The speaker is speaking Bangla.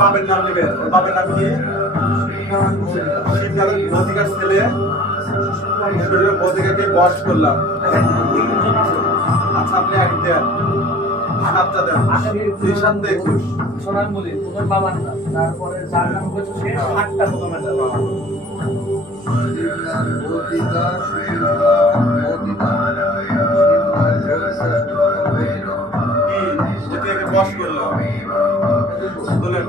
বাপের নাম নেবেন। বাপের নাম কি? শিবনাথের ভৌতিকার ছেলে ভৌতিকাকে বস করলাম। আচ্ছা আপনি আগে দেন, সাতটা দেন। 3-7-21 সোনারমুলি তোমার বাবার নাম, তারপরে যার নাম করেছো সে 8টা প্রথমে দেবো। কি ভৌতিকাকে বস করলাম বলেন।